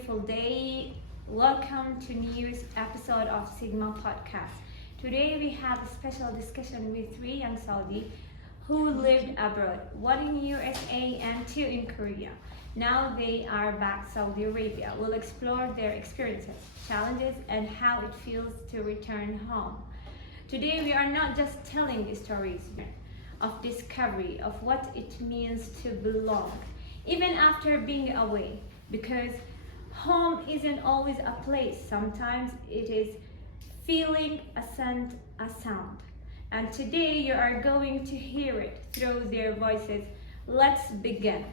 beautiful day. Welcome to new episode of Sigma Podcast. Today we have a special discussion with three young Saudi who lived abroad, one in USA and two in Korea. Now they are back Saudi Arabia. We'll explore their experiences, challenges, and how it feels to return home. Today we are not just telling the stories of discovery of what it means to belong, even after being away, because home isn't always a place. Sometimes it is feeling, a scent, a sound. And today you are going to hear it through their voices. Let's begin.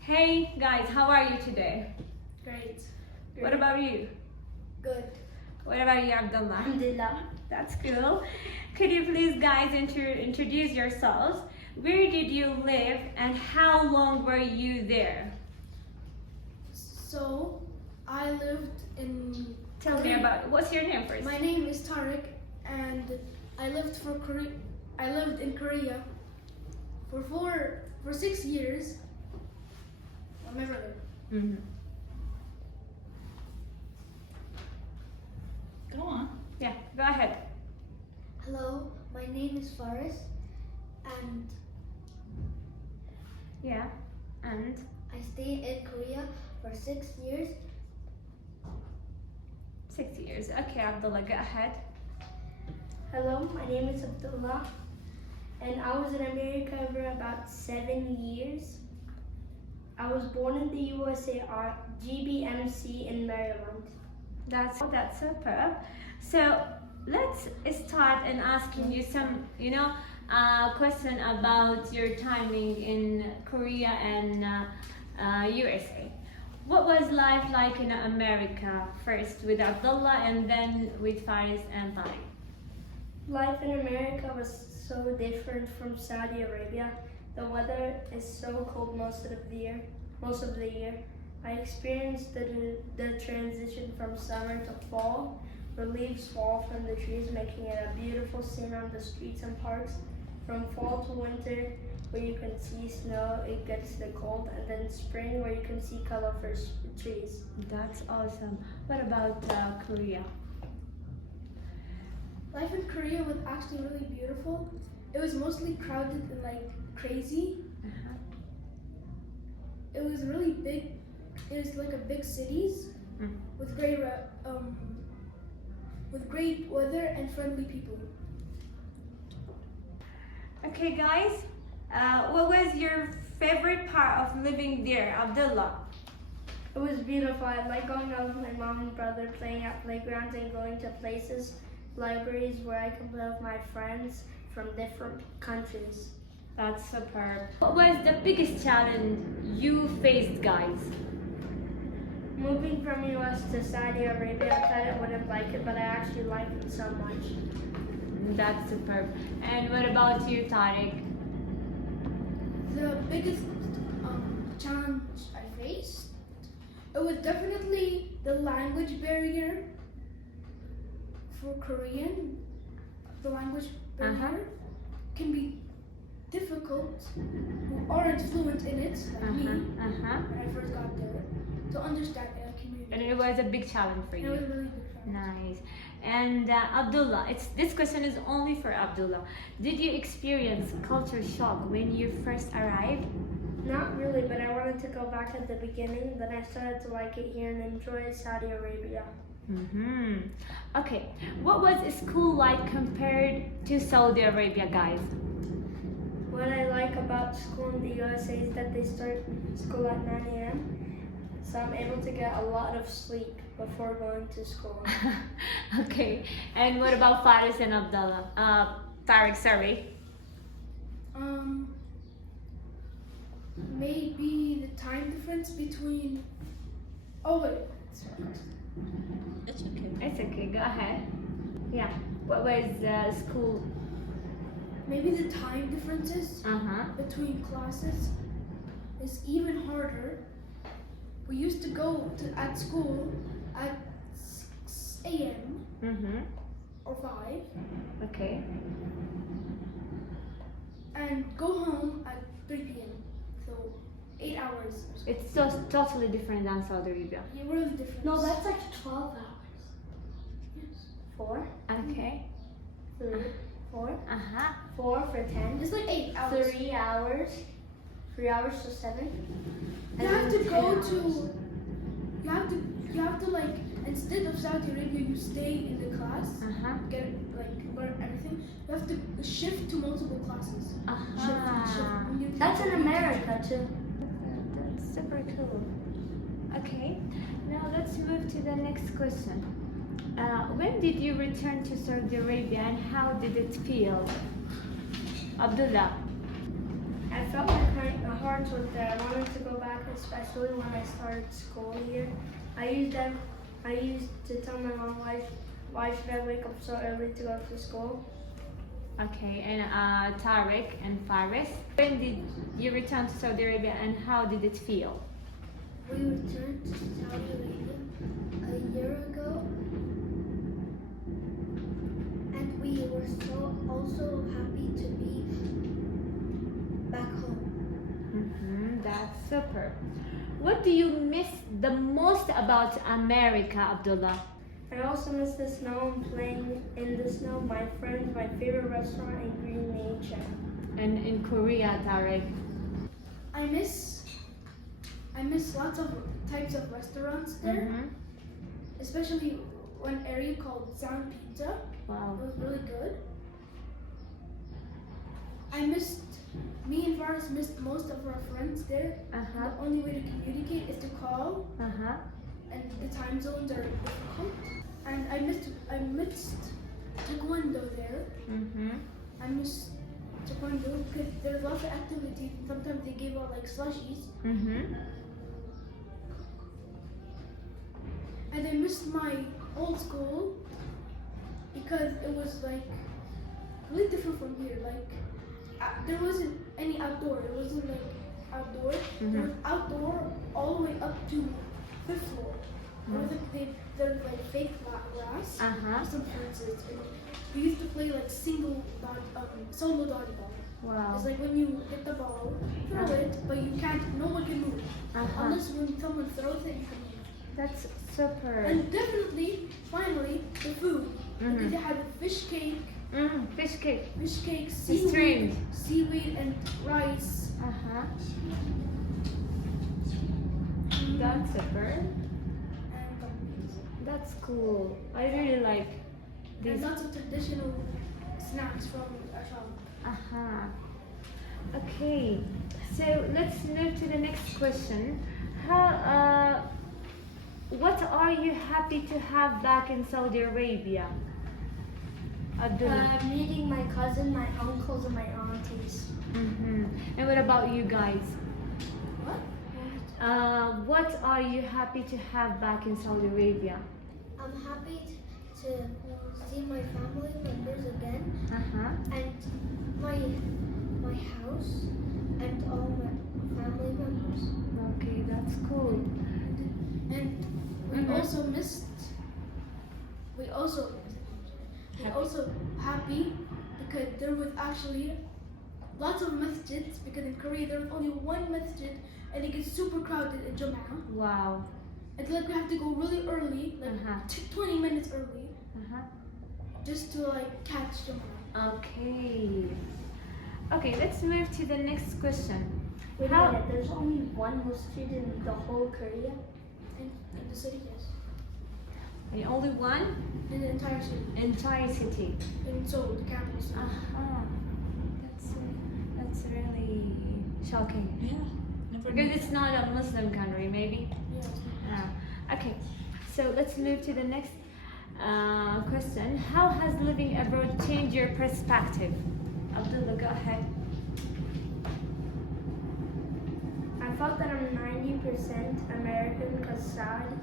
Hey guys, how are you today? Great. What about you? Good. What about you, Abdullah? Alhamdulillah. That's cool. Could you please guys introduce yourselves? Where did you live and how long were you there? So, I lived in. Tell me about, what's your name first? My name is Tariq, and I lived in Korea for 6 years. I'm my brother. Mm-hmm. Go on. Yeah, go ahead. Hello, my name is Faris, and Yeah, and I stayed in Korea for 6 years. 6 years. Okay, Abdullah, go ahead. Hello, my name is Abdullah, and I was in America for about 7 years. I was born in the USA, GBMC in Maryland. That's superb. So let's start and asking you some, question about your timing in Korea and USA. What was life like in America first with Abdullah and then with Faris and Tariq? Life in America was so different from Saudi Arabia. The weather is so cold most of the year. I experienced the transition from summer to fall, where leaves fall from the trees, making it a beautiful scene on the streets and parks. From fall to winter, where you can see snow, it gets the cold, and then spring, where you can see colorful trees. That's awesome. What about Korea? Life in Korea was actually really beautiful. It was mostly crowded and crazy. Uh-huh. It was really big. It was like a big cities with great weather and friendly people. Okay, guys. What was your favorite part of living there, Abdullah? It was beautiful. I like going out with my mom and brother, playing at playgrounds and going to places, libraries where I can play with my friends from different countries. That's superb. What was the biggest challenge you faced, guys? Moving from US to Saudi Arabia, I thought I wouldn't like it, but I actually liked it so much. That's superb. And what about you, Tariq? The biggest challenge I faced, it was definitely the language barrier for Korean. The language barrier can be difficult who aren't fluent in it, like me, when I first got there, to understand a community. And it was a big challenge for It you. was a really big challenge. Nice. And Abdullah, this question is only for Abdullah. Did you experience culture shock when you first arrived? Not really, but I wanted to go back at the beginning. Then I started to like it here and enjoy Saudi Arabia. Okay. What was school like compared to Saudi Arabia, guys? What I like about school in the USA is that they start school at 9 a.m. So I'm able to get a lot of sleep before going to school. Okay. And what about Faris and Abdullah? Tariq, sorry. Maybe the time difference between. Oh wait. It's okay. It's okay. Go ahead. Yeah. What was school? Maybe the time differences between classes is even harder. We used to go at school at 6 a.m. or 5 Okay. and go home at 3 p.m. So 8 hours. It's so totally different than Saudi Arabia. Yeah, really different. No, that's like 12 hours. Yes. 4, Okay. 3, 4, Uh-huh. 4 for 10. It's like 8 hours. 3 hours. 3 hours to 7. You have to go to. You have to like, instead of Saudi Arabia, you stay in the class, Uh-huh. get like learn everything. You have to shift to multiple classes. Uh-huh. That's in America too. That's super cool. Okay, now let's move to the next question. When did you return to Saudi Arabia and how did it feel? Abdullah. I felt my heart was there. I wanted to go back, especially when I started school here. I used to tell my mom why should I wake up so early to go to school. Okay, and Tariq and Faris. When did you return to Saudi Arabia and how did it feel? We returned to Saudi Arabia a year ago, and we were also happy to be back home. That's super. What do you miss the most about America, Abdullah? I also miss the snow and playing in the snow, my friends, my favorite restaurant, and green nature. And in Korea, Tariq? I miss lots of types of restaurants there, especially one area called Zainab Pizza. Wow. It was really good. Me and Faris missed most of our friends there. Uh-huh. The only way to communicate is to call, Uh-huh. and the time zones are difficult. And I missed taekwondo there. I missed taekwondo because there's lots of activities. And sometimes they give out like slushies. And I missed my old school because it was like really different from here. Like there wasn't any outdoor. It wasn't like outdoor. There was outdoor all the way up to 5th floor. It was like there's like fake grass. Some fences. And we used to play like solo dodgeball. Wow. It's like when you hit the ball, throw it, but you can't. No one can move unless when someone throws it, you can move. That's super. And definitely, finally, the food. Because they had fish cake, Fish cake. seaweed and rice. That's super. And dumplings. That's cool. I really like And this. lots of traditional snacks from our shop. Okay, so let's move to the next question. What are you happy to have back in Saudi Arabia? Abdullah. Meeting my cousin, my uncles, and my aunties. And what about you guys? What? What are you happy to have back in Saudi Arabia? I'm happy to see my family members again and my house and all my family members. Okay, that's cool. And we also happy because there was actually lots of masjids, because in Korea there was only one masjid and it gets super crowded in Jama'ah. Wow. It's like we have to go really early, like 20 minutes early, just to like catch Jama'ah. Okay. Okay, let's move to the next question. Wait a minute, there's only one masjid in the whole Korea? In the city, yes. The only one? In the entire city. Entire city. In Seoul, the capital city. That's really shocking. Yeah. Never Because knew. it's not a Muslim country, maybe. Yeah. Okay, so let's move to the next question. How has living abroad changed your perspective? Abdullah, go ahead. I felt that I'm 90% American because Saudi,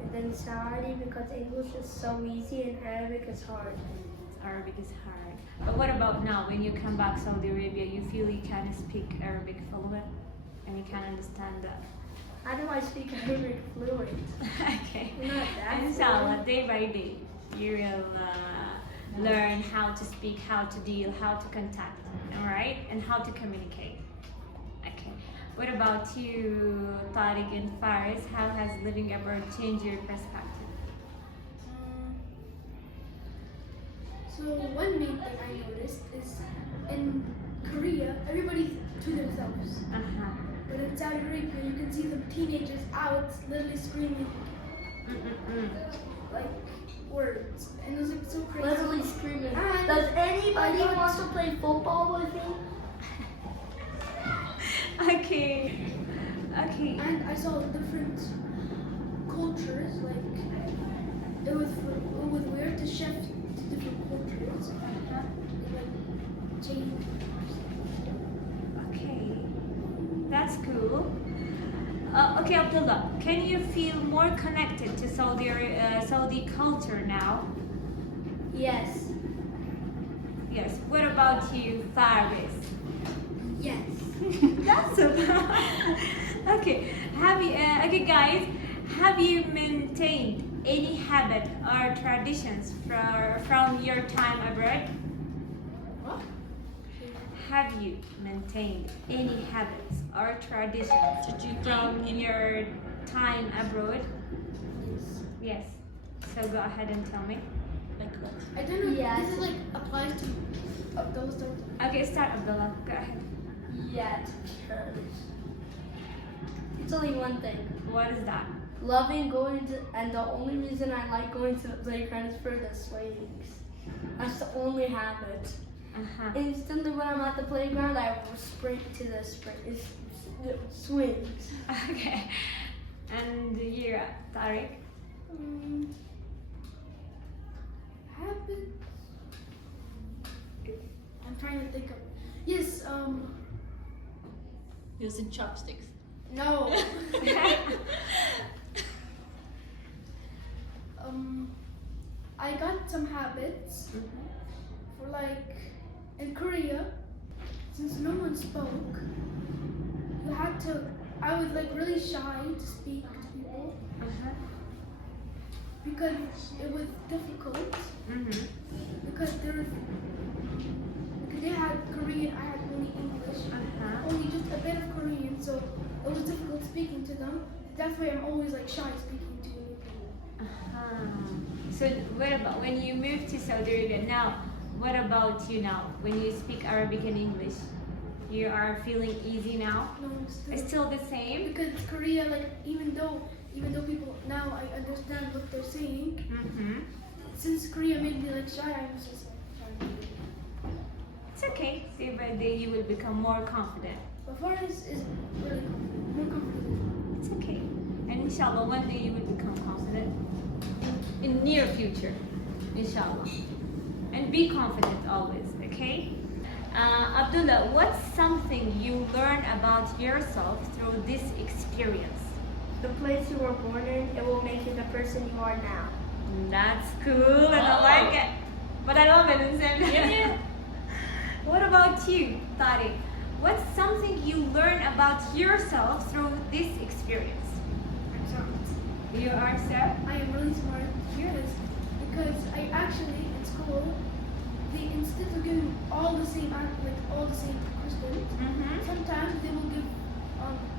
and then Saudi because English is so easy and Arabic is hard. Arabic is hard. But what about now? When you come back Saudi Arabia, you feel you can speak Arabic fluent and you can understand that. How do I speak Arabic fluent? Okay. Not that Inshallah, day by day, you will learn how to speak, how to deal, how to contact, all right, and how to communicate. Okay. What about you, Tariq and Faris? How has living abroad changed your perspective? So one main thing I noticed is in Korea, everybody's to themselves. Uh-huh. But in Saudi Arabia, you can see the teenagers out literally screaming like words, and it was like so crazy. Literally screaming. And Does anybody I got- want to play football with me? Okay. Okay. And I saw different cultures. Like it was weird to shift to different cultures. Like change. Okay. That's cool. Okay, Abdullah, can you feel more connected to Saudi culture now? Yes. Yes. What about you, Faris? Yes. That's about. Okay. Okay, guys, have you maintained any habit or traditions from your time abroad? What? Have you maintained any habits or traditions Did you from gain any? your time abroad? Yes. Yes. So go ahead and tell me. Like what? I don't know. Yes. This is like applies to those things. Okay, start, Abdullah. Go ahead. Yet. Because it's only one thing. What is that? Loving going to, and the only reason I like going to the playground is for the swings. That's the only habit. Uh-huh. Instantly when I'm at the playground, I will sprint to the swings. Okay. And you, Tariq? Habits. I'm trying to think of. Yes. Using chopsticks. No. I got some habits for like in Korea, since no one spoke, you had to. I was like really shy to speak to people Uh-huh. because it was difficult. Mm-hmm. Because they had Korean, I had only English, Uh-huh. only just a bit of Korean, so it was difficult speaking to them. That's why I'm always like shy speaking to people. Uh-huh. So what about when you moved to Saudi Arabia now? What about you now? When you speak Arabic and English, you are feeling easy now? No, It's still the same? because Korea, like even though people now I understand what they're saying, Mm-hmm. since Korea made me like shy, I was just like shy. It's okay. Day by day you will become more confident. But Faris is really more comfortable. It's okay. And inshallah one day you will become confident. In near future. Inshallah. And be confident always, okay? Abdullah, what's something you learn about yourself through this experience? The place you were born in, it will make you the person you are now. That's cool and I like it. But I love it in the same time. Yeah. What about you, Tariq? What's something you learn about yourself through this experience? I'm sorry. You are so? I am really smart because I actually in school they instead of giving all the same questions, Mm-hmm. sometimes they will give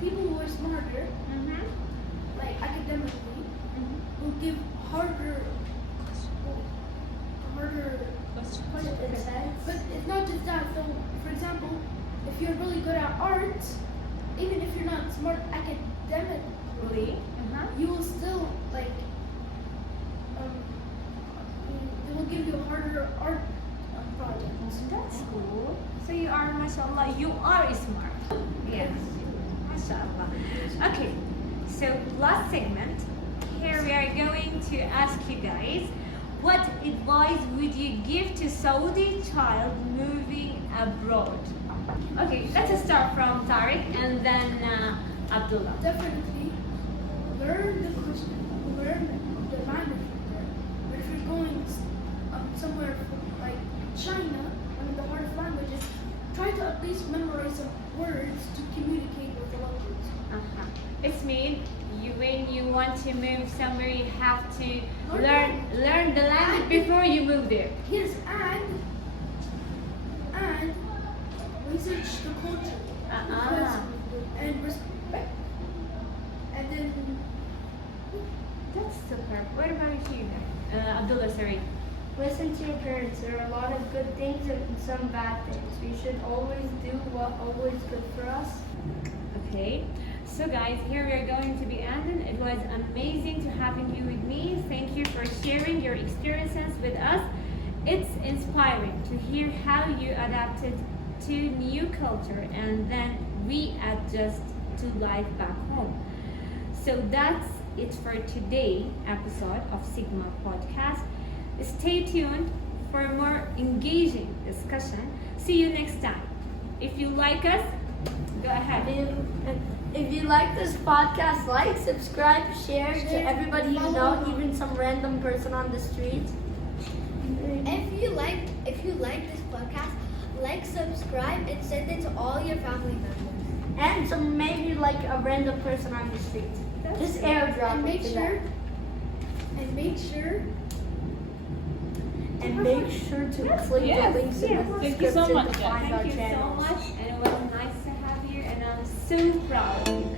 people who are smarter, Mm-hmm. like academically, Mm-hmm. will give harder Question. questions. But it's not just that. So, for example, if you're really good at art, even if you're not smart academically, Uh-huh. you will still like they will give you a harder art project. That's cool. So you are, mashallah, you are smart. Yes. Mashallah. Okay, so last segment. Here we are going to ask you guys, what advice would you give to Saudi child moving abroad? Okay, let's start from Tariq and then Abdullah. Definitely learn the language from there. But if you're going somewhere like China, one of the hardest languages, try to at least memorize some words to communicate with the locals. Uh-huh. It's mean when you want to move somewhere, you have to Learn learn the language before you move there. Yes, and research the culture. Uh-uh. Because and respect. And then That's super. What about you, Abdullah? Sorry. Listen to your parents. There are a lot of good things and some bad things. We should always do what always good for us. Okay. So guys, here we are going to be ending. It was amazing to having you with me. Thank you for sharing your experiences with us. It's inspiring to hear how you adapted to new culture and then readjust to life back home. So that's it for today episode of Sigma Podcast. Stay tuned for more engaging discussion. See you next time. If you like us, go ahead. If you like this podcast, like, subscribe, share to everybody you know, even some random person on the street. If you like this podcast, like, subscribe, and send it to all your family members. And some maybe like a random person on the street. Just airdrop and it to them. and make sure to click Yes, the links in yes. the Thank you so description much, to guys. find our Thank you so channels. much, and it was nice to have you, and I'm so proud of you.